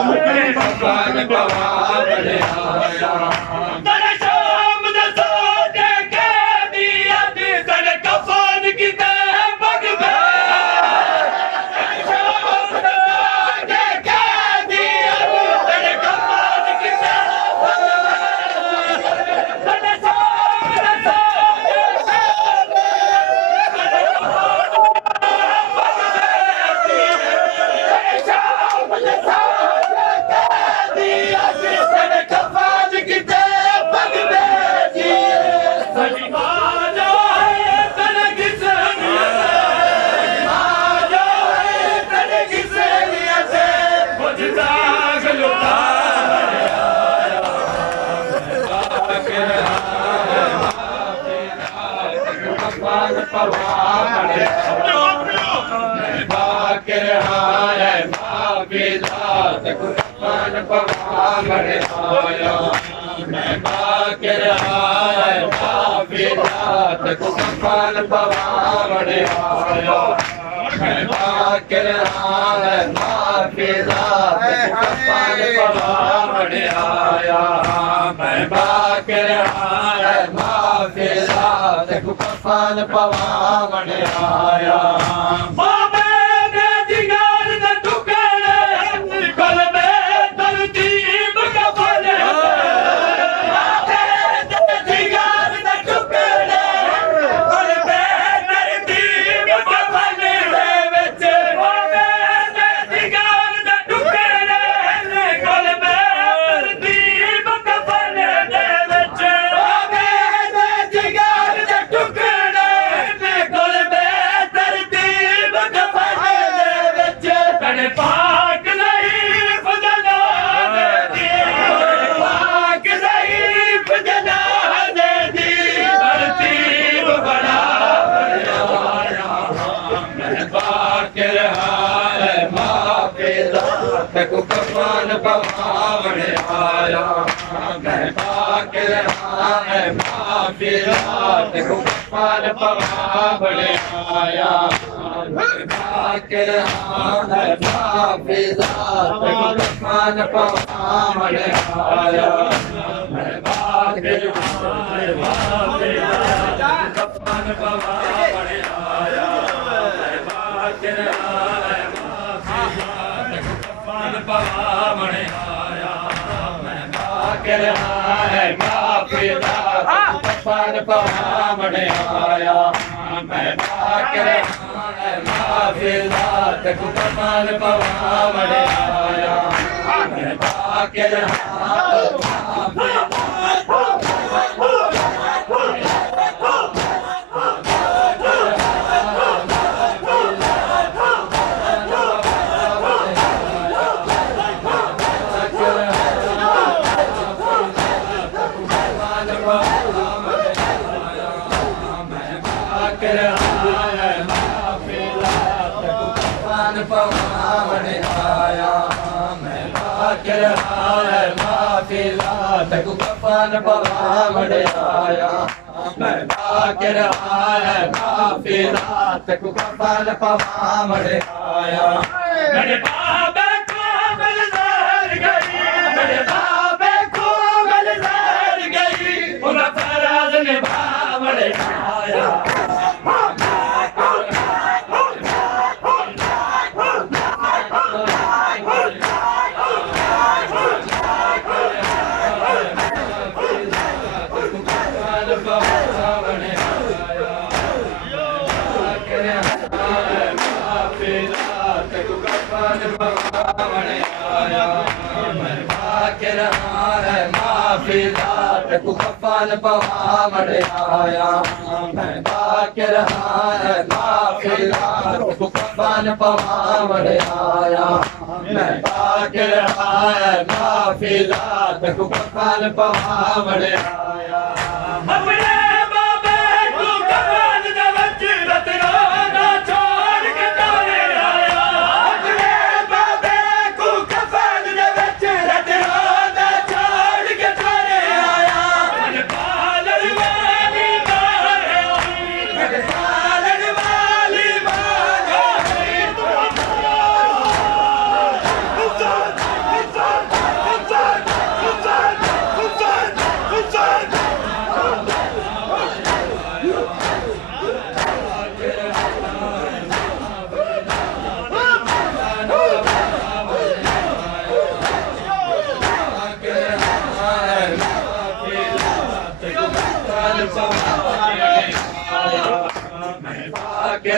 कफन पवावण आया तेरे शाम दे सोते के दिया तेरे कफन की ते पग पे शाम दे सोते के दिया तेरे कफन की ते पग पे तेरे शाम दे सोते के तेरे कफन पग पे तेरे शाम दे सोते के दिया तेरे कफन की ते पग पे सजी मां जाए तेरे किसनिया से बुझता गलुता कफन पवावण बाकर हाय माफिलात कफन पवावण आया मैं बाकर हाय माफिलात कफन पवावण आया मैं बाकर हाय माफिलात कफन पवावण आया मैं बाकर हाय माफिलात कफन पवावण आया बाबे ने जिगर न टुकड़े कल में तरतीब कफन बाबे ने जिगर न टुकड़े कल में तरतीब कफन विच बाबे ने जिगर न टुकड़े कल में तरतीब कफन विच बाबे ने जिगर न टुकड़े कल में तरतीब कफन विच तने पाक ज़रीफ़ जनाज़े दी पाक ज़रीफ़ जनाज़े दी तरतीब बनावण आया मैं बाकर हाय माफिलात कफन पवावण आया मैं बाकर हाय माफिलात कफन पवावण आया मैं बाकर हाय माफिलात कफन पवावण आया मैं बाकर हाय माफिलात कफन पवावण आया मैं बाकर हाय माफिलात कफन पवावण आया मैं बाकर हाय माफिलात कफन पवावण आया मैं बाकर हाय माफिलात कफन पवावण आया मैं बाकर हाय बाकर हाय माफिलात कफन पवावण आया मैं बाकर हाय माफिलात कफन पवावण आया मैं बाकर हाय माफिलात कफन पवावण आया मेरे बाबे को गलज़ार गई मेरे बाबे को गलज़ार गई उन फराज़ निभावण आया माफिलात कफन पवावण आया मैं बाकर हाय माफिलात कफन पवावण आया मैं बाकर हाय माफिलात कफन पवावण आया अपने बाबे को कफन दे विच रतराना छोड़ के तोरे आया अपने बाबे को कफन दे विच रतराना छोड़ के तोरे आया मन पालन वाली मां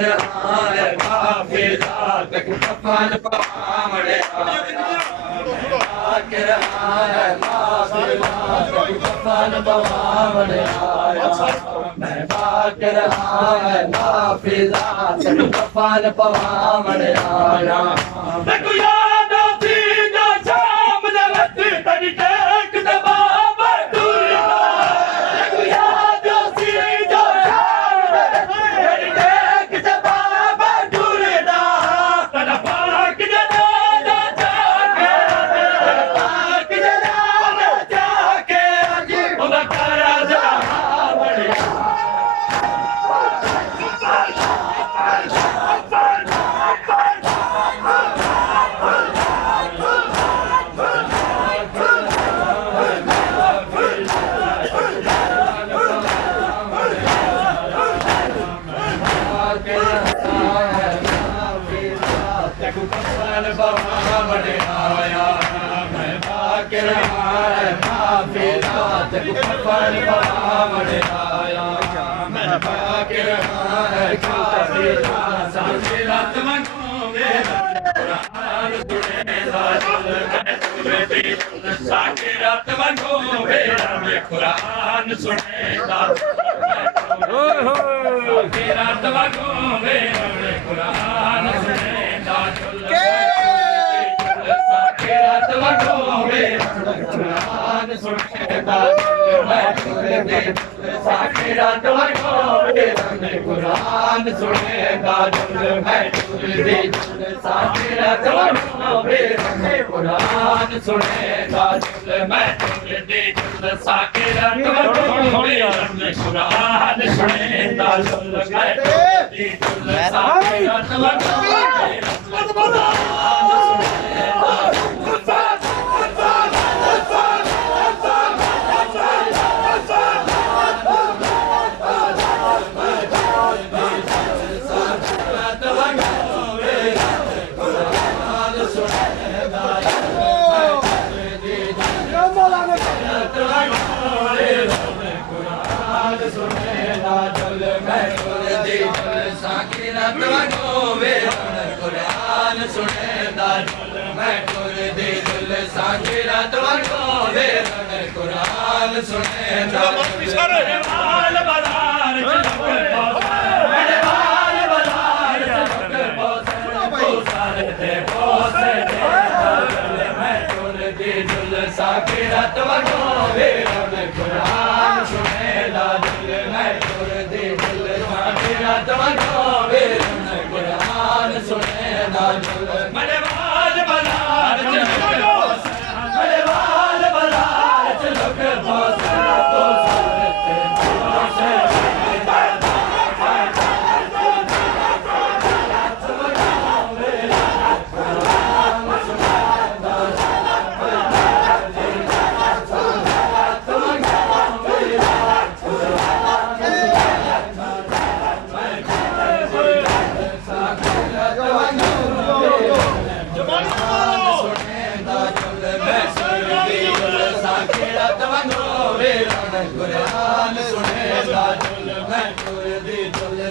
रहा काफिला तक कफन पावड़े आया के रहा काफिला तक कफन पावड़े आया मैं बाक रहा काफिला तक कफन पावड़े आया देखो याद आती जो शाम दे वक्त तड़ी टेक दे बाबा टुरदा देखो याद आती जो शाम दे वक्त तड़ी टेक दे बाबा टुरदा तड़ा पाक दे नादा जाके पाक दे नादा जाके ओदा करा जरा बड़े कफन पावड़े आया मैं बाक रहा काफिला तक कफन पावड़े आया मैं बाक रहा काफिला साथे रात मंगो मेरा कुरान सुनेगा मैं तुझे दी साथे रात मंगो मेरा मैं कुरान सुनेगा साथे रात मंगो मेरा मैं कुरान सुनेगा साथे रात मंगो मेरा कुरान सुनेगा मैं तुझे दी साथे रात मंगो मेरा मैं कुरान सुनेगा मैं तुझे दी साथे रात मंगो मेरा मैं कुरान सुनेगा मैं तुझे दी साथे रात मंगो मेरा मैं कुरान सुनेगा मैं तुझे दी साथे रात मंगो मेरा कुरान सुनेगा मैं तुझे दी साथी रात मंगो मेरा कुरान सुनेगा माल बाजार मेरे बाल बाजार सारे थे मैं तुझे दी साथी रात मंगो मेरा कुरान सुनेगा मैं तुझे दी साथी रात मंगो मेरा कुरान सुनेगा मेरे बाल बाजार मेरे बाल बाजार चलो के पास तो सारे थे कुरान सुनेगा मैं तुझे दी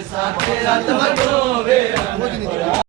साथे रात मंगो मेरा